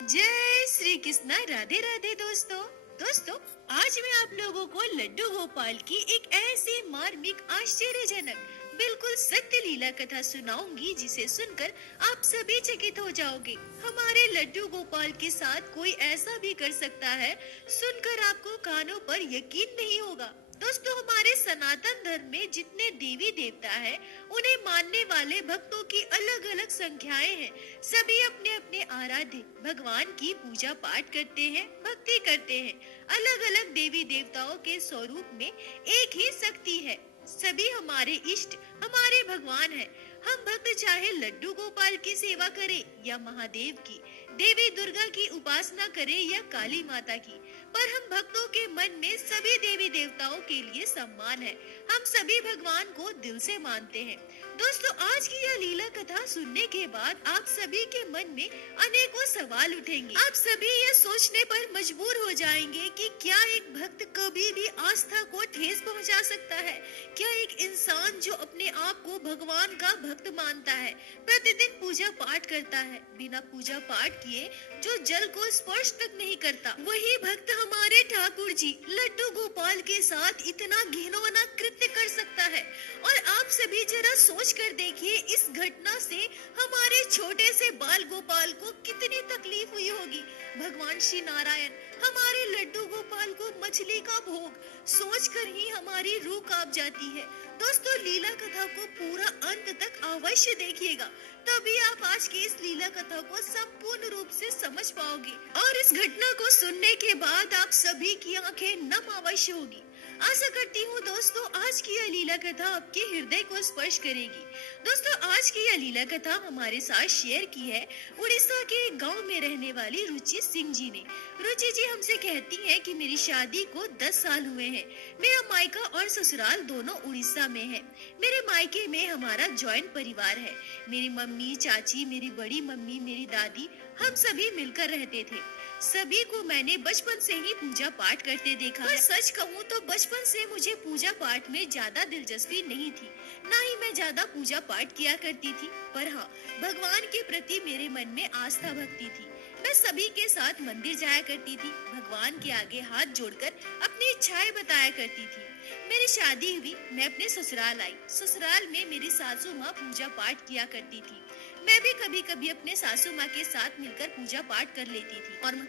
जय श्री कृष्णा। राधे राधे दोस्तों आज मैं आप लोगों को लड्डू गोपाल की एक ऐसी मार्मिक आश्चर्यजनक बिल्कुल सत्य लीला कथा सुनाऊंगी जिसे सुनकर आप सभी चकित हो जाओगे। हमारे लड्डू गोपाल के साथ कोई ऐसा भी कर सकता है, सुनकर आपको कानों पर यकीन नहीं होगा। दोस्तों, हमारे सनातन धर्म में जितने देवी देवता हैं, उन्हें मानने वाले भक्तों की अलग अलग संख्याएं हैं। सभी अपने अपने आराध्य भगवान की पूजा पाठ करते हैं, भक्ति करते हैं। अलग अलग देवी देवताओं के स्वरूप में एक ही शक्ति है। सभी हमारे इष्ट, हमारे भगवान हैं। हम भक्त चाहे लड्डू गोपाल की सेवा करें या महादेव की, देवी दुर्गा की उपासना करें या काली माता की, पर हम भक्तों के मन में सभी देवी देवताओं के लिए सम्मान है। हम सभी भगवान को दिल से मानते हैं। दोस्तों, आज की यह लीला कथा सुनने के बाद आप सभी के मन में अनेकों सवाल उठेंगे। आप सभी यह सोचने पर मजबूर हो जाएंगे कि क्या एक भक्त कभी भी आस्था को ठेस पहुंचा सकता है? क्या एक इंसान जो अपने आप को भगवान का भक्त मानता है, प्रतिदिन पूजा पाठ करता है, बिना पूजा पाठ किए जो जल को स्पर्श तक नहीं करता, वही भक्त हमारे ठाकुर जी लड्डू गोपाल के साथ इतना घिनौना कृत्य कर सकता है? और आप सभी जरा सोच कर देखिए, इस घटना से हमारे छोटे से बाल गोपाल को कितनी तकलीफ हुई होगी। भगवान श्री नारायण हमारे लड्डू गोपाल को मछली का भोग सोचकर ही हमारी रूह कांप जाती है। दोस्तों, लीला कथा को पूरा अंत तक अवश्य देखिएगा, तभी आप आज की इस लीला कथा को संपूर्ण रूप से समझ पाओगे और इस घटना को सुनने के बाद आप सभी की आंखें नम अवश्य होगी। आशा करती हूँ दोस्तों, आज की यह लीला कथा आपके हृदय को स्पर्श करेगी। दोस्तों, आज की यह लीला कथा हमारे साथ शेयर की है उड़ीसा के एक गांव में रहने वाली रुचि सिंह जी ने। रुचि जी हमसे कहती हैं कि मेरी शादी को 10 साल हुए हैं। मेरा मायका और ससुराल दोनों उड़ीसा में है। मेरे मायके में हमारा जॉइंट परिवार है। मेरी मम्मी, चाची, मेरी बड़ी मम्मी, मेरी दादी, हम सभी मिलकर रहते थे। सभी को मैंने बचपन से ही पूजा पाठ करते देखा है। सच कहूँ तो बचपन से मुझे पूजा पाठ में ज्यादा दिलचस्पी नहीं थी, न ही मैं ज्यादा पूजा पाठ किया करती थी, पर हाँ, भगवान के प्रति मेरे मन में आस्था भक्ति थी। मैं सभी के साथ मंदिर जाया करती थी, भगवान के आगे हाथ जोड़कर अपनी इच्छाएं बताया करती थी। मेरी शादी हुई, मैं अपने ससुराल आई। ससुराल में मेरी सासू माँ पूजा पाठ किया करती थी। मैं भी कभी कभी अपने सासू माँ के साथ मिलकर पूजा पाठ कर लेती थी। और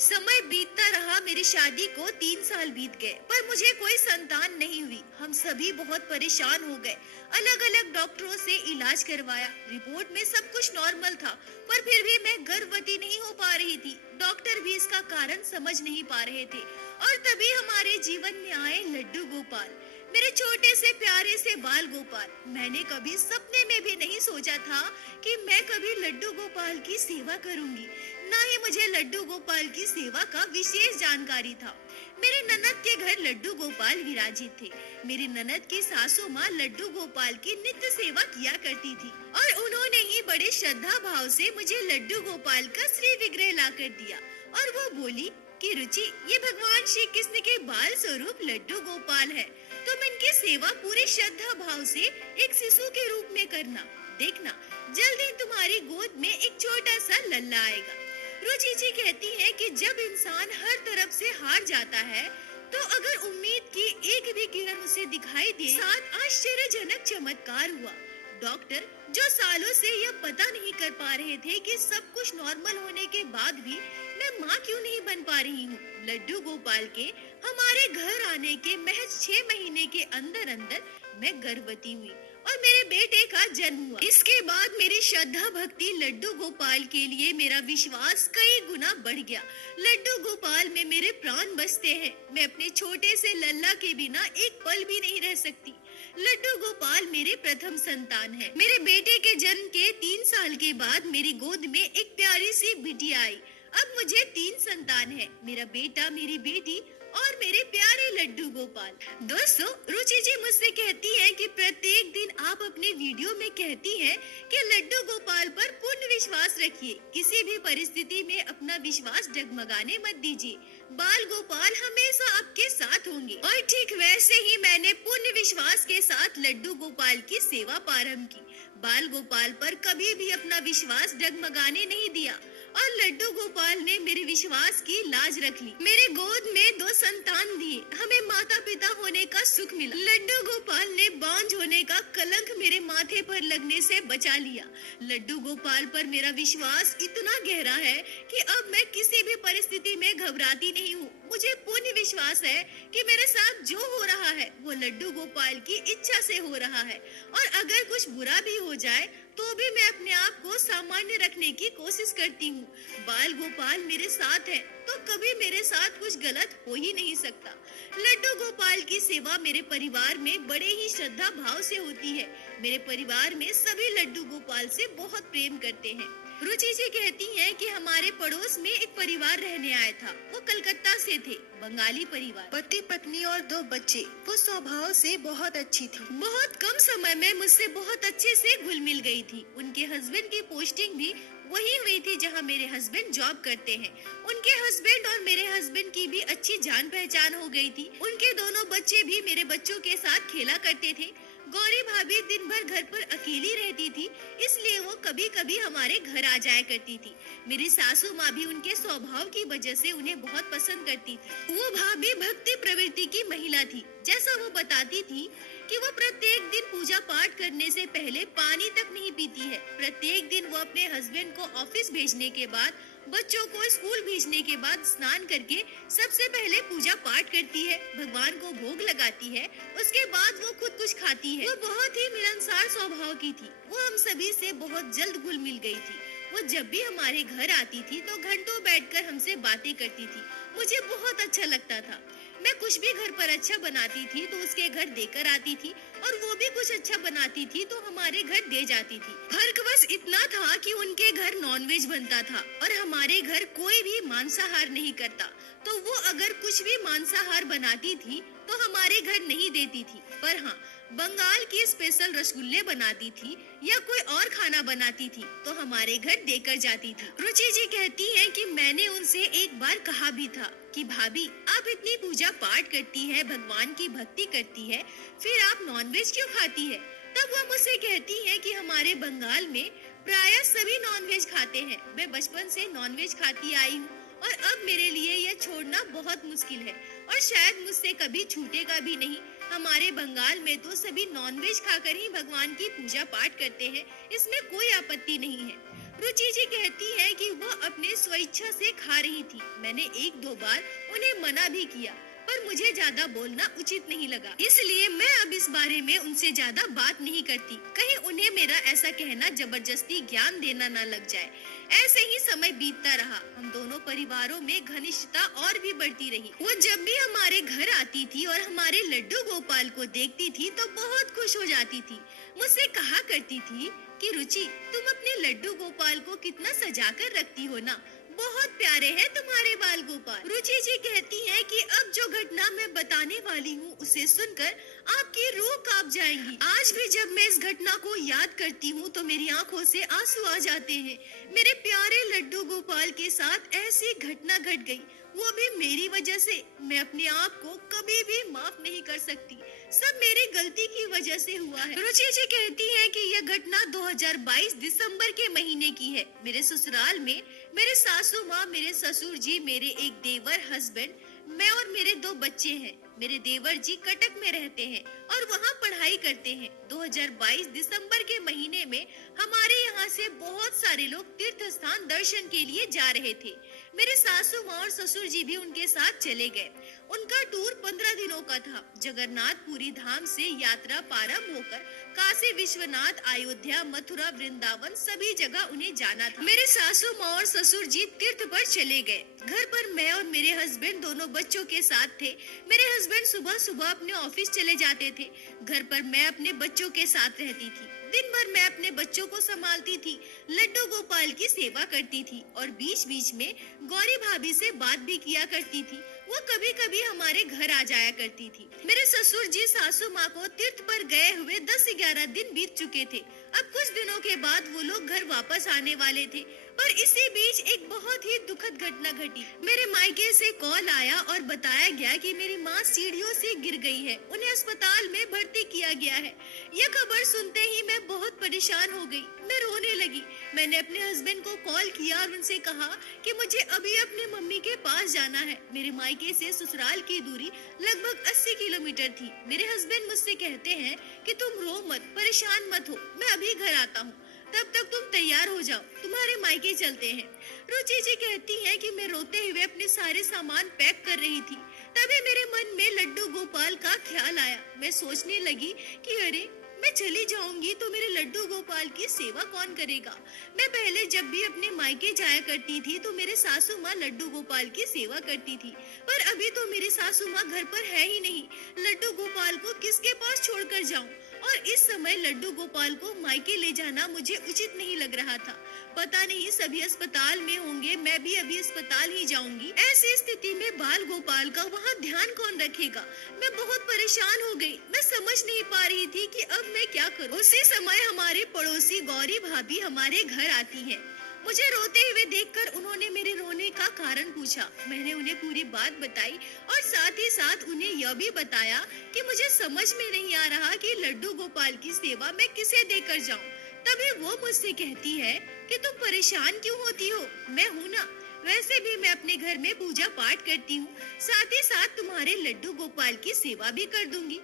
समय बीतता रहा, मेरी शादी को 3 साल बीत गए, पर मुझे कोई संतान नहीं हुई। हम सभी बहुत परेशान हो गए। अलग अलग डॉक्टरों से इलाज करवाया, रिपोर्ट में सब कुछ नॉर्मल था, पर फिर भी मैं गर्भवती नहीं हो पा रही थी। डॉक्टर भी इसका कारण समझ नहीं पा रहे थे। और तभी हमारे जीवन में आए लड्डू गोपाल, मेरे छोटे से प्यारे से बाल गोपाल। मैंने कभी सपने में भी नहीं सोचा था कि मैं कभी लड्डू गोपाल की सेवा करूंगी, ना ही मुझे लड्डू गोपाल की सेवा का विशेष जानकारी था। मेरे ननद के घर लड्डू गोपाल विराजित थे। मेरी ननद की सासू माँ लड्डू गोपाल की नित्य सेवा किया करती थी और उन्होंने ही बड़े श्रद्धा भाव से मुझे लड्डू गोपाल का श्री विग्रह ला कर दिया। और वो बोली कि रुचि, ये भगवान श्री कृष्ण के बाल स्वरूप लड्डू गोपाल है। तुम इनकी सेवा पूरी श्रद्धा भाव से एक शिशु के रूप में करना। देखना, जल्दी तुम्हारी गोद में एक छोटा सा लल्ला आएगा। रुचि जी कहती है कि जब इंसान हर तरफ से हार जाता है, तो अगर उम्मीद की एक भी किरण उसे दिखाई दे, साथ आश्चर्यजनक चमत्कार हुआ। डॉक्टर जो सालों से यह पता नहीं कर पा रहे थे कि सब कुछ नॉर्मल होने के बाद भी मैं माँ क्यों नहीं बन पा रही हूँ, लड्डू गोपाल के हमारे घर आने के महज 6 महीने के अंदर अंदर मैं गर्भवती हुई और मेरे बेटे का जन्म हुआ। इसके बाद मेरी श्रद्धा भक्ति लड्डू गोपाल के लिए मेरा विश्वास कई गुना बढ़ गया। लड्डू गोपाल में मेरे प्राण बसते हैं। मैं अपने छोटे से लल्ला के बिना एक पल भी नहीं रह सकती। लड्डू गोपाल मेरे प्रथम संतान है। मेरे बेटे के जन्म के 3 साल के बाद मेरी गोद में एक प्यारी सी बिटिया आई। अब मुझे 3 संतान है, मेरा बेटा, मेरी बेटी और मेरे प्यारे लड्डू गोपाल। दोस्तों, रुचि जी मुझसे कहती है कि प्रत्येक दिन आप अपने वीडियो में कहती हैं कि लड्डू गोपाल पर पूर्ण विश्वास रखिए, किसी भी परिस्थिति में अपना विश्वास डगमगाने मत दीजिए। बाल गोपाल हमेशा आपके साथ होंगे। और ठीक वैसे ही मैंने पूर्ण विश्वास के साथ लड्डू गोपाल की सेवा प्रारंभ की। बाल गोपाल पर कभी भी अपना विश्वास डगमगाने नहीं दिया और लड्डू गोपाल ने मेरे विश्वास की लाज रख ली। मेरे गोद में 2 संतान दिए, हमें माता पिता होने का सुख मिला। लड्डू गोपाल ने बांझ होने का कलंक मेरे माथे पर लगने से बचा लिया। लड्डू गोपाल पर मेरा विश्वास इतना गहरा है कि अब मैं किसी भी परिस्थिति में घबराती नहीं हूँ। मुझे पूर्ण विश्वास है कि मेरे साथ जो हो रहा है वो लड्डू गोपाल की इच्छा से हो रहा है और अगर कुछ बुरा भी हो जाए तो भी मैं अपने आप को सामान्य रखने की कोशिश करती हूँ। बाल गोपाल मेरे साथ है तो कभी मेरे साथ कुछ गलत हो ही नहीं सकता। लड्डू गोपाल की सेवा मेरे परिवार में बड़े ही श्रद्धा भाव से होती है। मेरे परिवार में सभी लड्डू गोपाल से बहुत प्रेम करते हैं। रुचि जी कहती हैं कि हमारे पड़ोस में एक परिवार रहने आया था। वो कलकत्ता से थे, बंगाली परिवार, पति पत्नी और 2 बच्चे। वो स्वभाव से बहुत अच्छी थी। बहुत कम समय में मुझसे बहुत अच्छे से घुल मिल गई थी। उनके हस्बैंड की पोस्टिंग भी वही हुई थी जहाँ मेरे हस्बैंड जॉब करते हैं। उनके हस्बैंड और मेरे हस्बैंड की भी अच्छी जान पहचान हो गई थी। उनके दोनों बच्चे भी मेरे बच्चों के साथ खेला करते थे। गौरी भाभी दिन भर घर पर अकेली रहती थी, इसलिए वो कभी कभी हमारे घर आ जाया करती थी। मेरी सासू माँ भी उनके स्वभाव की वजह से उन्हें बहुत पसंद करती थी। वो भाभी भक्ति प्रवृत्ति की महिला थी। जैसा वो बताती थी कि वो प्रत्येक दिन पूजा पाठ करने से पहले पानी तक नहीं पीती है। प्रत्येक दिन वो अपने हस्बैंड को ऑफिस भेजने के बाद, बच्चों को स्कूल भेजने के बाद स्नान करके सबसे पहले पूजा पाठ करती है, भगवान को भोग लगाती है। उसके बाद वो खुद कुछ खाती है। वो बहुत ही मिलनसार स्वभाव की थी। वो हम सभी से बहुत जल्द घुल मिल गई थी। वो जब भी हमारे घर आती थी तो घंटों बैठकर हमसे बातें करती थी। मुझे बहुत अच्छा लगता था। मैं कुछ भी घर पर अच्छा बनाती थी तो उसके घर देकर आती थी और वो भी कुछ अच्छा बनाती थी तो हमारे घर दे जाती थी। फर्क बस इतना था कि उनके घर नॉनवेज बनता था और हमारे घर कोई भी मांसाहार नहीं करता, तो वो अगर कुछ भी मांसाहार बनाती थी तो हमारे घर नहीं देती थी। पर हाँ, बंगाल की स्पेशल रसगुल्ले बनाती थी या कोई और खाना बनाती थी तो हमारे घर देकर जाती थी। रुचि जी कहती हैं कि मैंने उनसे एक बार कहा भी था कि भाभी, आप इतनी पूजा पाठ करती है, भगवान की भक्ति करती है, फिर आप नॉनवेज क्यों खाती है? तब वो मुझसे कहती है कि हमारे बंगाल में प्रायः सभी नॉनवेज खाते हैं। मैं बचपन से नॉनवेज खाती आई हूँ और अब मेरे लिए यह छोड़ना बहुत मुश्किल है और शायद मुझसे कभी छूटेगा भी नहीं। हमारे बंगाल में तो सभी नॉनवेज खाकर ही भगवान की पूजा पाठ करते हैं, इसमें कोई आपत्ति नहीं है। रुचि जी कहती है कि वो अपने स्वेच्छा से खा रही थी। मैंने 1-2 बार उन्हें मना भी किया पर मुझे ज्यादा बोलना उचित नहीं लगा, इसलिए मैं अब इस बारे में उनसे ज्यादा बात नहीं करती, कहीं उन्हें मेरा ऐसा कहना जबरदस्ती ज्ञान देना न लग जाए। ऐसे ही समय बीतता रहा। हम दोनों परिवारों में घनिष्ठता और भी बढ़ती रही। वो जब भी हमारे घर आती थी और हमारे लड्डू गोपाल को देखती थी तो बहुत खुश हो जाती थी। मुझसे कहा करती थी कि रुचि, तुम अपने लड्डू गोपाल को कितना सजा कर रखती हो ना, बहुत प्यारे हैं तुम्हारे बाल गोपाल। रुचि जी कहती हैं कि अब जो घटना मैं बताने वाली हूँ उसे सुनकर आपकी रूह कांप जाएंगी। आज भी जब मैं इस घटना को याद करती हूँ तो मेरी आंखों से आंसू आ जाते हैं। मेरे प्यारे लड्डू गोपाल के साथ ऐसी घटना घट गई, वो भी मेरी वजह से। मैं अपने आप को कभी भी माफ नहीं कर सकती। सब मेरी गलती की वजह से हुआ है। रुचि जी कहती हैं कि यह घटना 2022 दिसंबर के महीने की है। मेरे ससुराल में मेरे सासू माँ, मेरे ससुर जी, मेरे एक देवर हस्बैंड, मैं और मेरे 2 बच्चे हैं। मेरे देवर जी कटक में रहते हैं और वहाँ पढ़ाई करते हैं। 2022 दिसंबर के महीने में हमारे यहाँ से बहुत सारे लोग तीर्थ स्थान दर्शन के लिए जा रहे थे। मेरे सासू माँ और ससुर जी भी उनके साथ चले गए। उनका टूर 15 दिनों का था। जगन्नाथपुरी धाम से यात्रा प्रारंभ होकर काशी विश्वनाथ, अयोध्या, मथुरा, वृंदावन सभी जगह उन्हें जाना था। मेरे सासू माँ और ससुर जी तीर्थ पर चले गए। घर पर मैं और मेरे हस्बैंड दोनों बच्चों के साथ थे। मेरे हस्बैंड सुबह सुबह अपने ऑफिस चले जाते थे। घर पर मैं अपने बच्चों के साथ रहती थी। दिन भर मैं अपने बच्चों को संभालती थी, लड्डू गोपाल की सेवा करती थी और बीच बीच में गौरी भाभी से बात भी किया करती थी। वो कभी कभी हमारे घर आ जाया करती थी। मेरे ससुर जी सासू माँ को तीर्थ पर गए हुए 10-11 दिन बीत चुके थे। अब कुछ दिनों के बाद वो लोग घर वापस आने वाले थे, पर इसी बीच एक बहुत ही दुखद घटना घटी। मेरे मायके से कॉल आया और बताया गया कि मेरी माँ सीढ़ियों से गिर गई है, उन्हें अस्पताल में भर्ती किया गया है। यह खबर सुनते ही मैं बहुत परेशान हो गई, मैं रोने लगी। मैंने अपने हस्बैंड को कॉल किया और उनसे कहा कि मुझे अभी अपने मम्मी के पास जाना है। मेरे मायके से ससुराल की दूरी लगभग 80 किलोमीटर थी। मेरे हस्बैंड मुझसे कहते हैं कि तुम रो मत, परेशान मत हो, मैं अभी घर आता हूँ, तब तक तुम तैयार हो जाओ, तुम्हारे मायके चलते हैं। रुचि जी कहती हैं कि मैं रोते हुए अपने सारे सामान पैक कर रही थी। तभी मेरे मन में लड्डू गोपाल का ख्याल आया। मैं सोचने लगी कि अरे, मैं चली जाऊंगी तो मेरे लड्डू गोपाल की सेवा कौन करेगा। मैं पहले जब भी अपने मायके जाया करती थी तो मेरे सासू माँ लड्डू गोपाल की सेवा करती थी, पर अभी तो मेरी सासू माँ घर पर है ही नहीं। लड्डू गोपाल को किसके पास छोड़कर जाऊं? और इस समय लड्डू गोपाल को मायके ले जाना मुझे उचित नहीं लग रहा था। पता नहीं सभी अस्पताल में होंगे, मैं भी अभी अस्पताल ही जाऊंगी। ऐसी स्थिति में बाल गोपाल का वहाँ ध्यान कौन रखेगा? मैं बहुत परेशान हो गई। मैं समझ नहीं पा रही थी कि अब मैं क्या करूँ। उसी समय हमारे पड़ोसी गौरी भाभी हमारे घर आती हैं। मुझे रोते हुए देखकर उन्होंने मेरे रोने का कारण पूछा। मैंने उन्हें पूरी बात बताई और साथ ही साथ उन्हें यह भी बताया कि मुझे समझ में नहीं आ रहा कि लड्डू गोपाल की सेवा मैं किसे देकर जाऊं। तभी वो मुझसे कहती है कि तुम परेशान क्यों होती हो, मैं हूँ ना। वैसे भी मैं अपने घर में पूजा पाठ करती हूँ, साथ ही साथ तुम्हारे लड्डू गोपाल की सेवा भी कर दूंगी।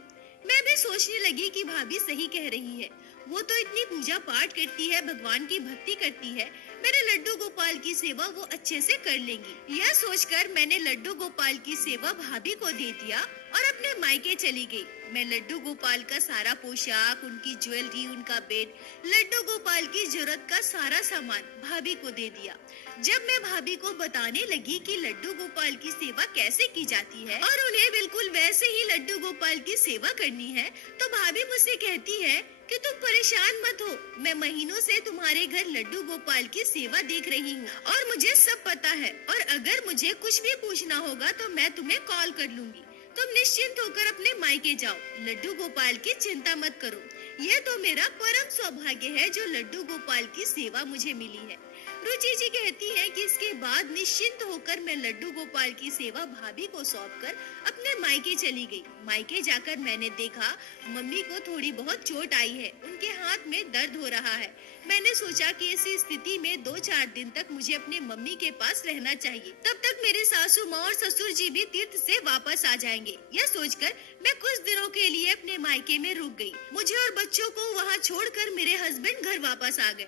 मैं भी सोचने लगी कि भाभी सही कह रही है, वो तो इतनी पूजा पाठ करती है, भगवान की भक्ति करती है, मेरे लड्डू गोपाल की सेवा वो अच्छे से कर लेंगी। यह सोचकर मैंने लड्डू गोपाल की सेवा भाभी को दे दिया और अपने मायके चली गई। मैं लड्डू गोपाल का सारा पोशाक, उनकी ज्वेलरी, उनका बेड, लड्डू गोपाल की जरूरत का सारा सामान भाभी को दे दिया। जब मैं भाभी को बताने लगी कि लड्डू गोपाल की सेवा कैसे की जाती है और उन्हें बिल्कुल वैसे ही लड्डू गोपाल की सेवा करनी है, तो भाभी मुझसे कहती है कि तुम परेशान मत हो, मैं महीनों से तुम्हारे घर लड्डू गोपाल की सेवा देख रही हूँ और मुझे सब पता है, और अगर मुझे कुछ भी पूछना होगा तो मैं तुम्हें कॉल कर लूंगी। तुम निश्चिंत होकर अपने मायके जाओ, लड्डू गोपाल की चिंता मत करो। यह तो मेरा परम सौभाग्य है जो लड्डू गोपाल की सेवा मुझे मिली है। रुचि जी कहती है कि इसके बाद निश्चिंत होकर मैं लड्डू गोपाल की सेवा भाभी को सौंपकर अपने मायके चली गई। मायके जाकर मैंने देखा मम्मी को थोड़ी बहुत चोट आई है, उनके हाथ में दर्द हो रहा है। मैंने सोचा कि ऐसी स्थिति में 2-4 दिन तक मुझे अपने मम्मी के पास रहना चाहिए, तब तक मेरे सासू माँ और ससुर जी भी तीर्थ से वापस आ जाएंगे। यह सोचकर मैं कुछ दिनों के लिए अपने मायके में रुक गई। मुझे और बच्चों को वहाँ छोड़कर मेरे हस्बैंड घर वापस आ गए।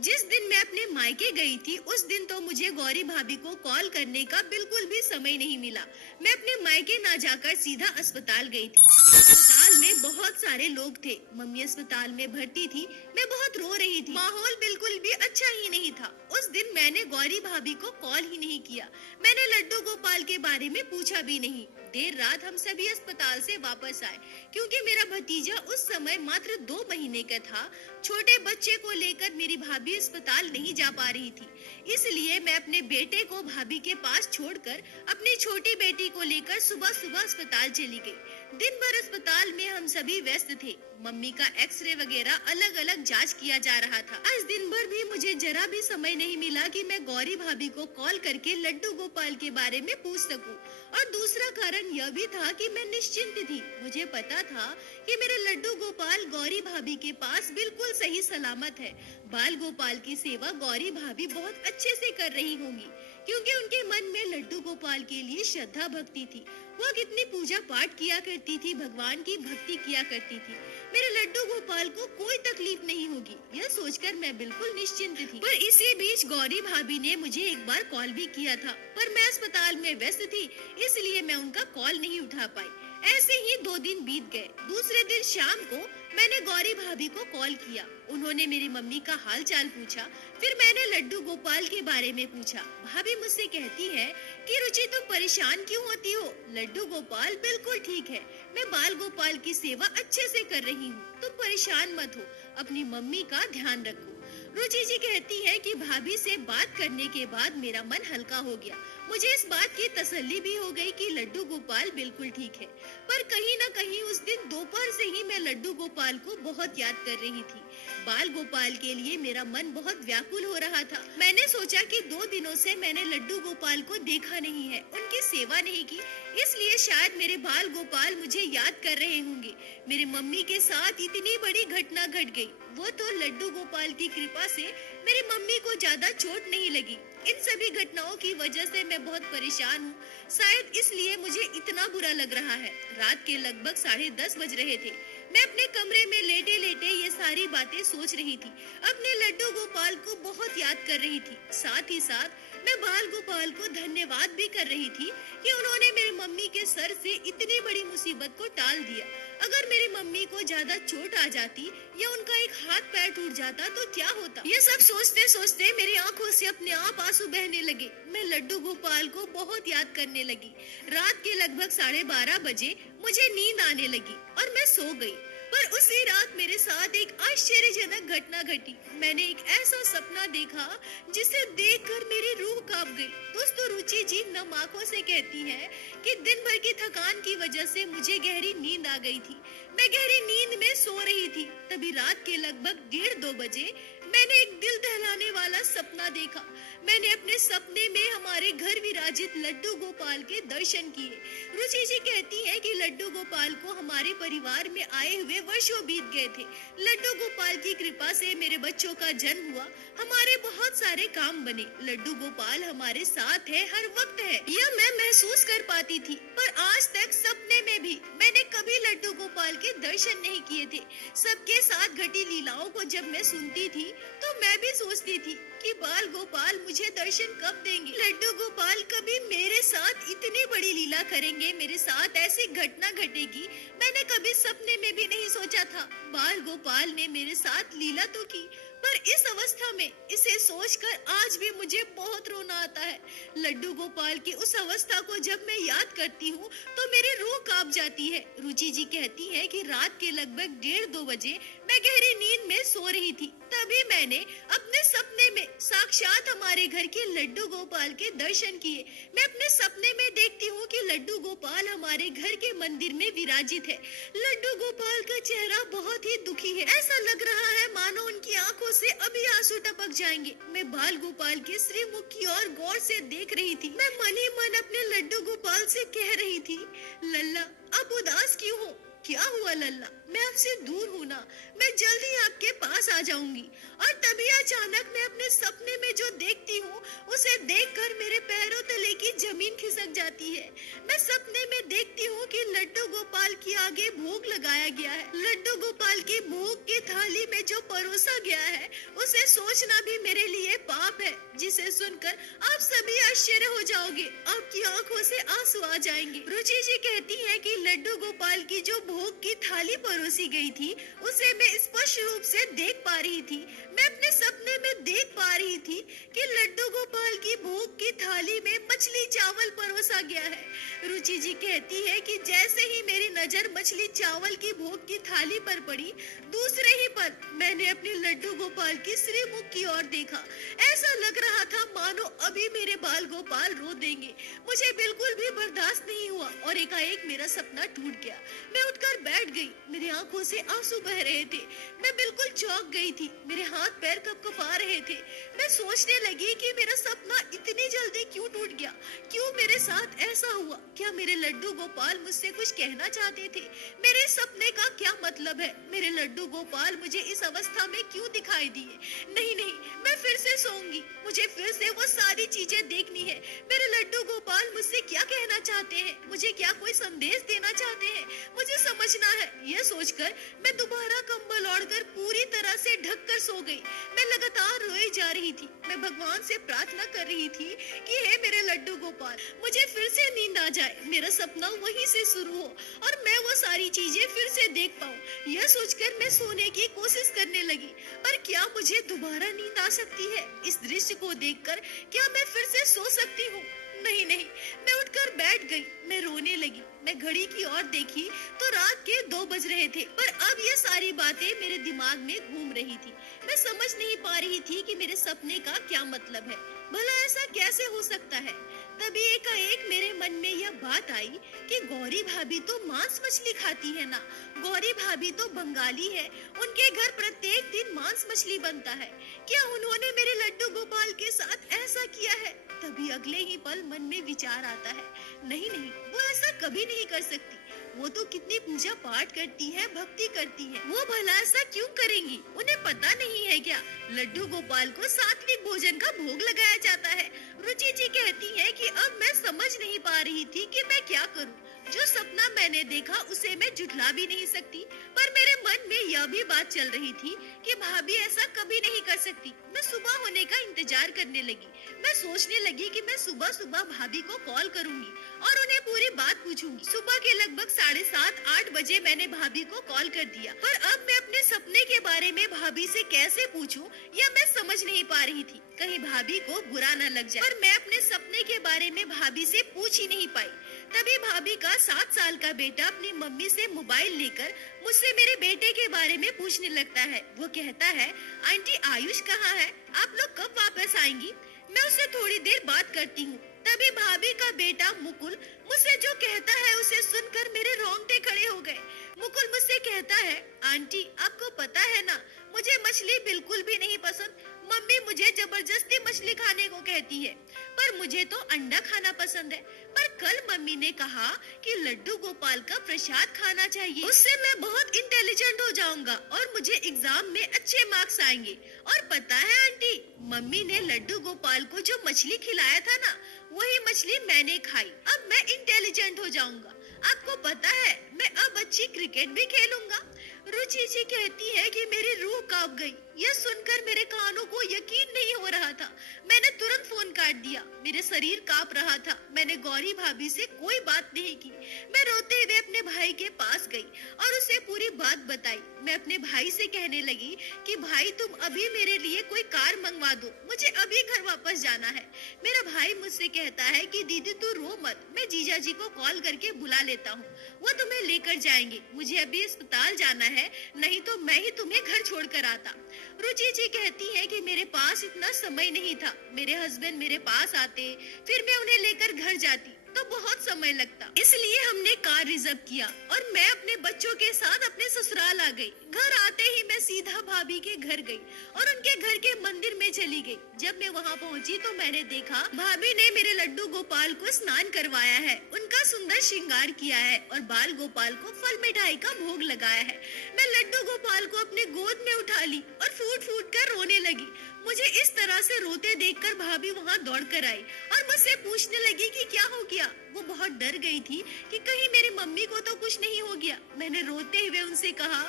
जिस दिन मैं अपने मायके गई थी उस दिन तो मुझे गौरी भाभी को कॉल करने का बिल्कुल भी समय नहीं मिला। मैं अपने मायके ना जाकर सीधा अस्पताल गई थी। अस्पताल में बहुत सारे लोग थे, मम्मी अस्पताल में भर्ती थी, मैं बहुत रो रही थी, माहौल बिल्कुल भी अच्छा ही नहीं था। उस दिन मैंने गौरी भाभी को कॉल ही नहीं किया, मैंने लड्डू गोपाल के बारे में पूछा भी नहीं। देर रात हम सभी अस्पताल से वापस आए, क्योंकि मेरा भतीजा उस समय मात्र 2 महीने का था। छोटे बच्चे को लेकर मेरी भाभी अस्पताल नहीं जा पा रही थी, इसलिए मैं अपने बेटे को भाभी के पास छोड़कर अपनी छोटी बेटी को लेकर सुबह सुबह अस्पताल चली गई। दिन भर अस्पताल में हम सभी व्यस्त थे, मम्मी का एक्सरे वगैरह अलग अलग जांच किया जा रहा था। आज दिन भर भी मुझे जरा भी समय नहीं मिला कि मैं गौरी भाभी को कॉल करके लड्डू गोपाल के बारे में पूछ सकूं। और दूसरा कारण यह भी था कि मैं निश्चिंत थी, मुझे पता था कि मेरे लड्डू गोपाल गौरी भाभी के पास बिल्कुल सही सलामत है। बाल गोपाल की सेवा गौरी भाभी बहुत अच्छे से कर रही होंगी, क्योंकि उनके मन में लड्डू गोपाल के लिए श्रद्धा भक्ति थी। वह कितनी पूजा पाठ किया करती थी, भगवान की भक्ति किया करती थी। मेरे लड्डू गोपाल को कोई तकलीफ नहीं होगी, यह सोचकर मैं बिल्कुल निश्चिंत थी। पर इसी बीच गौरी भाभी ने मुझे एक बार कॉल भी किया था, पर मैं अस्पताल में व्यस्त थी, इसलिए मैं उनका कॉल नहीं उठा पाई। ऐसे ही 2 दिन बीत गए। दूसरे दिन शाम को मैंने गौरी भाभी को कॉल किया, उन्होंने मेरी मम्मी का हाल चाल पूछा, फिर मैंने लड्डू गोपाल के बारे में पूछा। भाभी मुझसे कहती है कि रुचि तुम परेशान क्यों होती हो, लड्डू गोपाल बिल्कुल ठीक है, मैं बाल गोपाल की सेवा अच्छे से कर रही हूँ, तुम परेशान मत हो, अपनी मम्मी का ध्यान रखो। रुचि जी कहती है कि भाभी से बात करने के बाद मेरा मन हल्का हो गया। मुझे इस बात की तसल्ली भी हो गई कि लड्डू गोपाल बिल्कुल ठीक है। पर कहीं न कहीं उस दिन दोपहर से ही मैं लड्डू गोपाल को बहुत याद कर रही थी। बाल गोपाल के लिए मेरा मन बहुत व्याकुल हो रहा था। मैंने सोचा कि 2 दिनों से मैंने लड्डू गोपाल को देखा नहीं है, उनकी सेवा नहीं की, इसलिए शायद मेरे बाल गोपाल मुझे याद कर रहे होंगे। मेरी मम्मी के साथ इतनी बड़ी घटना घट गई। वो तो लड्डू गोपाल की कृपा से मेरी मम्मी को ज्यादा चोट नहीं लगी। इन सभी घटनाओं की वजह से मैं बहुत परेशान हूँ। शायद इसलिए मुझे इतना बुरा लग रहा है। रात के लगभग 10:30 बज रहे थे। मैं अपने कमरे में लेटे लेटे ये सारी बातें सोच रही थी। अपने लड्डू गोपाल को बहुत याद कर रही थी। साथ ही साथ मैं बाल गोपाल को धन्यवाद भी कर रही थी कि उन्होंने मेरी मम्मी के सर से इतनी बड़ी मुसीबत को टाल दिया। अगर मेरी मम्मी को ज्यादा चोट आ जाती या उनका एक हाथ पैर टूट जाता तो क्या होता। ये सब सोचते सोचते मेरी आंखों से अपने आप आंसू बहने लगे। मैं लड्डू गोपाल को बहुत याद करने लगी। रात के लगभग 12:30 बजे मुझे नींद आने लगी और मैं सो गई। पर उसी रात मेरे साथ एक आश्चर्यजनक घटना घटी। मैंने एक ऐसा सपना देखा जिसे देखकर मेरी रूह कांप गई। दोस्तों, रुचि जी नम आंखों से कहती है कि दिन भर की थकान की वजह से मुझे गहरी नींद आ गई थी। मैं गहरी नींद में सो रही थी। तभी रात के लगभग 1:30 बजे मैंने एक दिल दहलाने वाला सपना देखा। मैंने अपने सपने में हमारे घर विराजित लड्डू गोपाल के दर्शन किए। रुचि जी कहती है कि लड्डू गोपाल को हमारे परिवार में आए हुए वर्षों बीत गए थे। लड्डू गोपाल की कृपा से मेरे बच्चों का जन्म हुआ, हमारे बहुत सारे काम बने। लड्डू गोपाल हमारे साथ है, हर वक्त है, यह मैं महसूस कर पाती थी। पर आज तक सपने में भी मैंने कभी लड्डू गोपाल के दर्शन नहीं किए थे। सबके साथ घटी लीलाओं को जब मैं सुनती थी तो मैं भी सोचती थी कि बाल गोपाल मुझे दर्शन कब देंगे। लड्डू गोपाल कभी मेरे साथ इतनी बड़ी लीला करेंगे, मेरे साथ ऐसी घटना घटेगी, मैंने कभी सपने में भी नहीं सोचा था। बाल गोपाल ने मेरे साथ लीला तो की, पर इस अवस्था में इसे सोचकर आज भी मुझे बहुत रोना आता है। लड्डू गोपाल की उस अवस्था को जब मैं याद करती हूँ तो मेरी रूह कांप जाती है। रुचि जी कहती है कि रात के लगभग 1:30-2 बजे मैं गहरी नींद में सो रही थी। तभी मैंने अपने सपने में साक्षात हमारे घर के लड्डू गोपाल के दर्शन किए। मैं अपने सपने में देखती हूँ कि लड्डू गोपाल हमारे घर के मंदिर में विराजित है। लड्डू गोपाल का चेहरा बहुत ही दुखी है। ऐसा लग रहा है मानो उनकी आंखों से अभी आंसू टपक जाएंगे। मैं बाल गोपाल के श्रीमुख की ओर गौर से देख रही थी। मैं मन ही मन अपने लड्डू गोपाल से कह रही थी, लल्ला अब उदास क्यों हो? क्या हुआ लल्ला? मैं आपसे दूर हूँ ना, मैं जल्दी आपके पास आ जाऊंगी। और तभी अचानक मैं अपने सपने में जो देखती हूँ उसे देखकर मेरे पैरों तले की जमीन खिसक जाती है। मैं सपने में देखती हूँ कि लड्डू गोपाल के आगे भोग लगाया गया है। लड्डू गोपाल की भोग की थाली में जो परोसा गया है उसे सोचना भी मेरे लिए पाप है, जिसे सुनकर आप सभी आश्चर्य हो जाओगे, आपकी आंखों से आंसू आ जाएंगे। रुचि जी कहती है कि लड्डू गोपाल की जो भोग की थाली परोसी गई थी उसे मैं स्पष्ट रूप से देख पा रही थी। मैं अपने सपने में देख पा रही थी कि लड्डू गोपाल की भोग की थाली में मछली चावल परोसा गया है। रुचि जी कहती है कि जैसे ही मेरी नजर मछली चावल की भोग की थाली पर पड़ी, दूसरे ही पल मैंने अपने लड्डू गोपाल की श्रीमुख की ओर देखा। ऐसा लग रहा था मानो अभी मेरे बाल गोपाल रो देंगे। मुझे बिल्कुल भी बर्दाश्त नहीं हुआ और एकाएक मेरा सपना टूट गया। मैं उठकर बैठ गई। मेरी आंखों से आंसू बह रहे थे। मैं बिल्कुल चौंक गई थी। मेरे हाथ पैर कपकपा रहे थे। मैं सोचने लगी कि मेरा सपना इतनी जल्दी क्यों टूट गया? क्यों मेरे साथ ऐसा हुआ? क्या मेरे लड्डू गोपाल मुझसे कुछ कहना चाहते थे? मेरे सपने का क्या मतलब है? मेरे लड्डू गोपाल मुझे इस अवस्था में क्यों दिखाई दिए? नहीं, मैं फिर से सोऊंगी। मुझे फिर से वो सारी चीजें देखनी है। मेरे लड्डू गोपाल मुझसे क्या कहना चाहते हैं? मुझे क्या कोई संदेश देना चाहते हैं? मुझे समझना है। यह सोचकर मैं दोबारा कंबल ओढ़कर पूरी तरह से ढककर सो गई। मैं लगातार रोई जा रही थी। मैं भगवान से प्रार्थना कर रही थी कि हे मेरे लड्डू गोपाल, मुझे फिर से नींद आ जाए, मेरा सपना वहीं से शुरू हो और मैं वो सारी चीजें फिर से देख पाऊं। यह सोचकर मैं सोने की कोशिश करने लगी। पर क्या मुझे दोबारा नींद आ सकती है? इस दृश्य को देखकर क्या मैं फिर से सो सकती हूँ? नहीं, मैं उठकर बैठ गई। मैं रोने लगी। मैं घड़ी की ओर देखी तो रात के 2 बज रहे थे। पर अब ये सारी बातें मेरे दिमाग में घूम रही थी। मैं समझ नहीं पा रही थी कि मेरे सपने का क्या मतलब है। भला ऐसा कैसे हो सकता है? तभी एकाएक मेरे मन में यह बात आई कि गौरी भाभी तो मांस मछली खाती है ना। गौरी भाभी तो बंगाली है, उनके घर प्रत्येक दिन मांस मछली बनता है। क्या उन्होंने मेरे लड्डू गोपाल के साथ ऐसा किया है? तभी अगले ही पल मन में विचार आता है, नहीं नहीं, वो ऐसा कभी नहीं कर सकती। वो तो कितनी पूजा पाठ करती है, भक्ति करती है, वो भला ऐसा क्यों करेंगी? उन्हें पता नहीं है क्या लड्डू गोपाल को सात्विक भोजन का भोग लगाया जाता है? रुचि जी कहती है कि अब मैं समझ नहीं पा रही थी कि मैं क्या करूं। जो सपना मैंने देखा उसे मैं झुठला भी नहीं सकती, पर मेरे मन में यह भी बात चल रही थी कि भाभी ऐसा कभी नहीं कर सकती। मैं सुबह होने का इंतजार करने लगी। मैं सोचने लगी कि मैं सुबह सुबह भाभी को कॉल करूंगी और उन्हें पूरी बात पूछूंगी। सुबह के लगभग 7:30-8 बजे मैंने भाभी को कॉल कर दिया, पर अब मैं अपने सपने के बारे में भाभी से कैसे पूछूं, यह मैं समझ नहीं पा रही थी। कहीं भाभी को बुरा न लग जाए, पर मैं अपने सपने के बारे में भाभी से पूछ ही नहीं पाई। तभी भाभी का 7 साल का बेटा अपनी मम्मी से मोबाइल लेकर मुझसे मेरे बेटे के बारे में पूछने लगता है। वो कहता है, आंटी आयुष कहाँ है? आप लोग कब वापस आएंगी? मैं उससे थोड़ी देर बात करती हूँ। तभी भाभी का बेटा मुकुल मुझसे जो कहता है उसे सुनकर मेरे रोंगटे खड़े हो गए। मुकुल मुझसे कहता है, आंटी आपको पता है ना, मुझे मछली बिल्कुल भी नहीं पसंद। मम्मी मुझे जबरदस्ती मछली खाने को कहती है, पर मुझे तो अंडा खाना पसंद है। पर कल मम्मी ने कहा कि लड्डू गोपाल का प्रसाद खाना चाहिए, उससे मैं बहुत इंटेलिजेंट हो जाऊंगा और मुझे एग्जाम में अच्छे मार्क्स आएंगे। और पता है आंटी, मम्मी ने लड्डू गोपाल को जो मछली खिलाया था ना, वही मछली मैंने खाई। अब मैं इंटेलिजेंट हो जाऊंगा। आपको पता है, मैं अब अच्छी क्रिकेट भी खेलूंगा। रुचि जी कहती है कि मेरी रूह कांप गई। यह सुनकर मेरे कानों को यकीन नहीं हो रहा था। मैंने तुरंत फोन काट दिया। मेरे शरीर कांप रहा था। मैंने गौरी भाभी से कोई बात नहीं की। मैं रोते हुए अपने भाई के पास गई और उसे पूरी बात बताई। मैं अपने भाई से कहने लगी कि भाई तुम अभी मेरे लिए कोई कार मंगवा दो, मुझे अभी घर वापस जाना है। मेरा भाई मुझसे कहता है कि दीदी तू रो मत, मैं जीजा जी को कॉल करके बुला लेता हूँ, वो तुम्हें लेकर जाएंगे। मुझे अभी अस्पताल जाना है, नहीं तो मैं ही तुम्हें घर छोड़कर आता। रुचि जी कहती है कि मेरे पास इतना समय नहीं था। मेरे हस्बैंड मेरे पास आते, फिर मैं उन्हें लेकर घर जाती तो बहुत समय लगता, इसलिए हमने कार रिजर्व किया और मैं अपने बच्चों के साथ अपने ससुराल आ गई। घर आते ही मैं सीधा भाभी के घर गई और उनके घर के मंदिर में चली गई। जब मैं वहाँ पहुँची तो मैंने देखा भाभी ने मेरे लड्डू गोपाल को स्नान करवाया है, उनका सुंदर श्रृंगार किया है और बाल गोपाल को फल मिठाई का भोग लगाया है। मैं लड्डू गोपाल को अपने गोद में उठा ली और फूट फूट कर रोने लगी। मुझे इस तरह से रोते देखकर भाभी वहाँ दौड़ कर आई और मुझसे पूछने लगी कि क्या हो गया। वो बहुत डर गई थी कि कहीं मेरी मम्मी को तो कुछ नहीं हो गया। मैंने रोते हुए उनसे कहा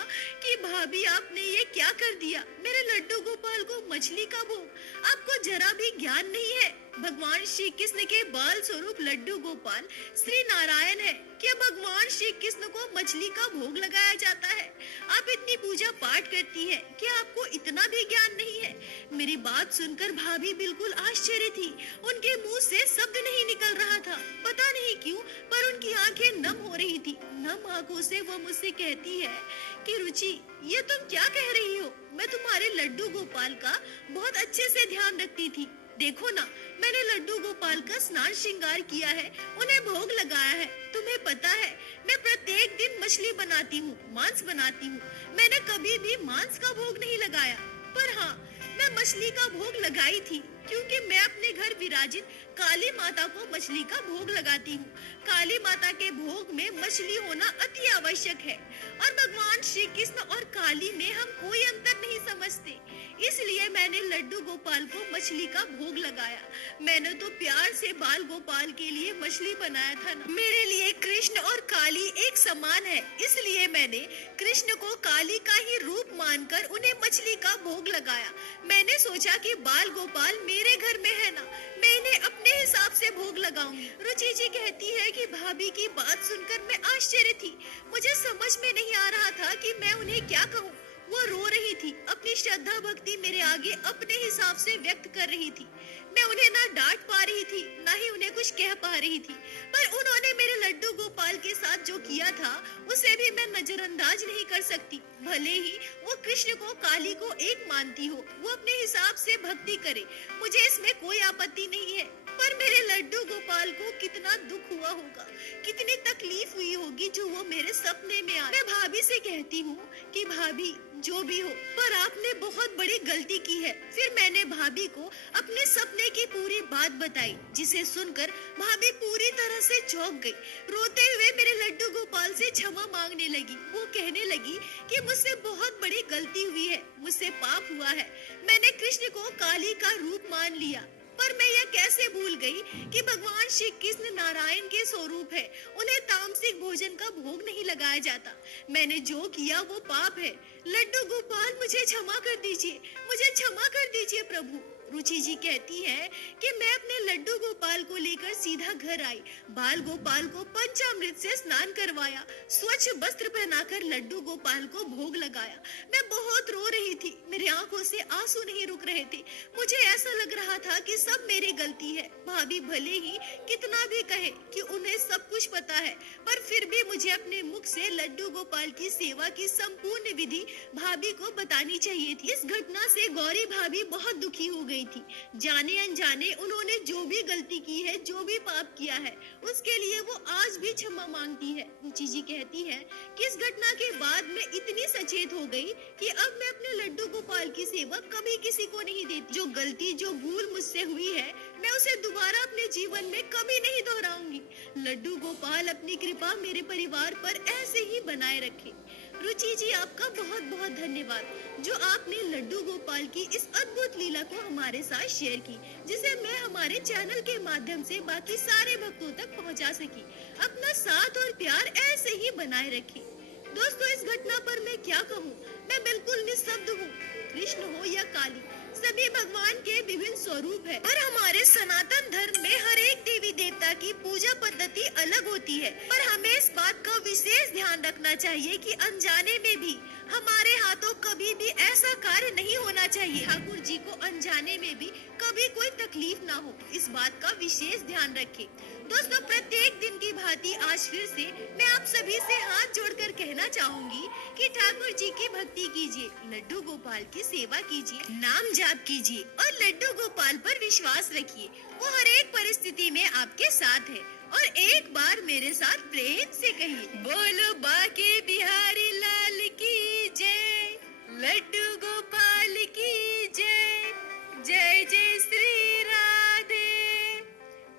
कि भाभी आपने ये क्या कर दिया, मेरे लड्डू गोपाल को मछली का भोग। आपको जरा भी ज्ञान नहीं है। भगवान श्री कृष्ण के बाल स्वरूप लड्डू गोपाल श्री नारायण है। क्या भगवान श्री कृष्ण को मछली का भोग लगाया जाता है? आप इतनी पूजा पाठ करती है, क्या आपको इतना भी ज्ञान नहीं है? मेरी बात सुनकर भाभी बिल्कुल आश्चर्य थी। उनके मुंह से शब्द नहीं निकल रहा था। पता नहीं क्यों, पर उनकी आंखें नम हो रही थी। नम आंखों से वो मुझसे कहती है कि रुचि, ये तुम क्या कह रही हो? मैं तुम्हारे लड्डू गोपाल का बहुत अच्छे से ध्यान रखती थी। देखो ना, मैंने लड्डू गोपाल का स्नान श्रृंगार किया है, उन्हें भोग लगाया है। तुम्हें पता है, मैं प्रत्येक दिन मछली बनाती हूँ, मांस बनाती हूँ। मैंने कभी भी मांस का भोग नहीं लगाया, पर हाँ, मैं मछली का भोग लगाई थी, क्योंकि मैं अपने घर विराजित काली माता को मछली का भोग लगाती हूँ। काली माता के भोग में मछली होना अति आवश्यक है और भगवान श्री कृष्ण और काली में हम कोई अंतर नहीं समझते। इसलिए मैंने लड्डू गोपाल को मछली का भोग लगाया। मैंने तो प्यार से बाल गोपाल के लिए मछली बनाया था ना। मेरे लिए कृष्ण और काली एक समान है, इसलिए मैंने कृष्ण को काली का ही रूप मानकर उन्हें मछली का भोग लगाया। मैंने सोचा कि बाल गोपाल मेरे घर में है ना, मैं इन्हें अपने हिसाब से भोग लगाऊंगी। रुचि जी कहती है कि भाभी की बात सुनकर मैं आश्चर्य थी। मुझे समझ में नहीं आ रहा था कि मैं उन्हें क्या कहूँ। वो रो रही थी, अपनी श्रद्धा भक्ति मेरे आगे अपने हिसाब से व्यक्त कर रही थी। मैं उन्हें ना डांट पा रही थी, ना ही उन्हें कुछ कह पा रही थी, पर उन्होंने मेरे लड्डू गोपाल के साथ जो किया था उसे भी मैं नजरअंदाज नहीं कर सकती। भले ही वो कृष्ण को काली को एक मानती हो, वो अपने हिसाब से भक्ति करे, मुझे इसमें कोई आपत्ति नहीं है, पर मेरे लड्डू गोपाल को कितना दुख हुआ होगा, कितनी तकलीफ हुई होगी जो वो मेरे सपने में आया। मैं भाभी से कहती हूँ कि भाभी जो भी हो, पर आपने बहुत बड़ी गलती की है। फिर मैंने भाभी को अपने सपने की पूरी बात बताई, जिसे सुनकर भाभी पूरी तरह से चौंक गई। रोते हुए मेरे लड्डू गोपाल से क्षमा मांगने लगी। वो कहने लगी कि मुझसे बहुत बड़ी गलती हुई है, मुझसे पाप हुआ है। मैंने कृष्ण को काली का रूप मान लिया, पर मैं यह कैसे भूल गई कि भगवान श्री कृष्ण नारायण के स्वरूप है। उन्हें तामसिक भोजन का भोग नहीं लगाया जाता। मैंने जो किया वो पाप है। लड्डू गोपाल मुझे क्षमा कर दीजिए, मुझे क्षमा कर दीजिए प्रभु। रुचि जी कहती है कि मैं अपने लड्डू गोपाल को लेकर सीधा घर आई। बाल गोपाल को पंचामृत से स्नान करवाया, स्वच्छ वस्त्र पहनाकर लड्डू गोपाल को भोग लगाया। मैं बहुत रो रही थी, मेरी आंखों से आंसू नहीं रुक रहे थे। मुझे ऐसा लग रहा था कि सब मेरी गलती है। भाभी भले ही कितना भी कहे कि उन्हें सब कुछ पता है, पर फिर भी मुझे अपने मुख से लड्डू गोपाल की सेवा की संपूर्ण विधि भाभी को बतानी चाहिए थी। इस घटना से गौरी भाभी बहुत दुखी हो गई थी। जाने अनजाने उन्होंने जो भी गलती की है, जो भी पाप किया है, उसके लिए वो आज भी क्षमा मांगती है। रुचि जी कहती है कि इस घटना के बाद मैं इतनी सचेत हो गई कि अब मैं अपने लड्डू गोपाल की सेवा कभी किसी को नहीं देती। जो गलती, जो भूल मुझसे हुई है, मैं उसे दोबारा अपने जीवन में कभी नहीं दोहराऊंगी। लड्डू गोपाल अपनी कृपा मेरे परिवार पर ऐसे ही बनाए रखे। रुचि जी, आपका बहुत बहुत धन्यवाद जो आपने लड्डू गोपाल की इस अद्भुत लीला को हमारे साथ शेयर की, जिसे मैं हमारे चैनल के माध्यम से बाकी सारे भक्तों तक पहुंचा सकी। अपना साथ और प्यार ऐसे ही बनाए रखें। दोस्तों, इस घटना पर मैं क्या कहूँ, मैं बिल्कुल निःशब्द हूँ। कृष्ण हो या काली, सभी भगवान के विभिन्न स्वरूप है, पर हमारे सनातन धर्म में हर एक देवी देवता की पूजा पद्धति अलग होती है। पर हमें इस बात का विशेष ध्यान रखना चाहिए कि अनजाने में भी हमारे हाथों कभी भी ऐसा कार्य नहीं होना चाहिए। ठाकुर जी को अनजाने में भी कभी कोई तकलीफ ना हो, इस बात का विशेष ध्यान रखें। दोस्तों, प्रत्येक दिन की भांति आज फिर से मैं आप सभी से हाथ जोड़कर कहना चाहूंगी कि ठाकुर जी की भक्ति कीजिए, लड्डू गोपाल की सेवा कीजिए, नाम जाप कीजिए और लड्डू गोपाल पर विश्वास रखिए। वो हर एक परिस्थिति में आपके साथ है। और एक बार मेरे साथ प्रेम से कहिए, बोलो बाके बिहारी लाल की जय, लड्डू गोपाल की जय, जय जय श्री राधे।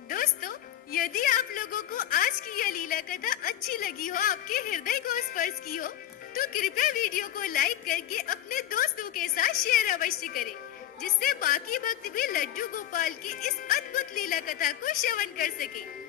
दोस्तों, यदि आप लोगों को आज की यह लीला कथा अच्छी लगी हो, आपके हृदय को स्पर्श की हो, तो कृपया वीडियो को लाइक करके अपने दोस्तों के साथ शेयर अवश्य करें, जिससे बाकी भक्त भी लड्डू गोपाल की इस अद्भुत लीला कथा को श्रवण कर सके।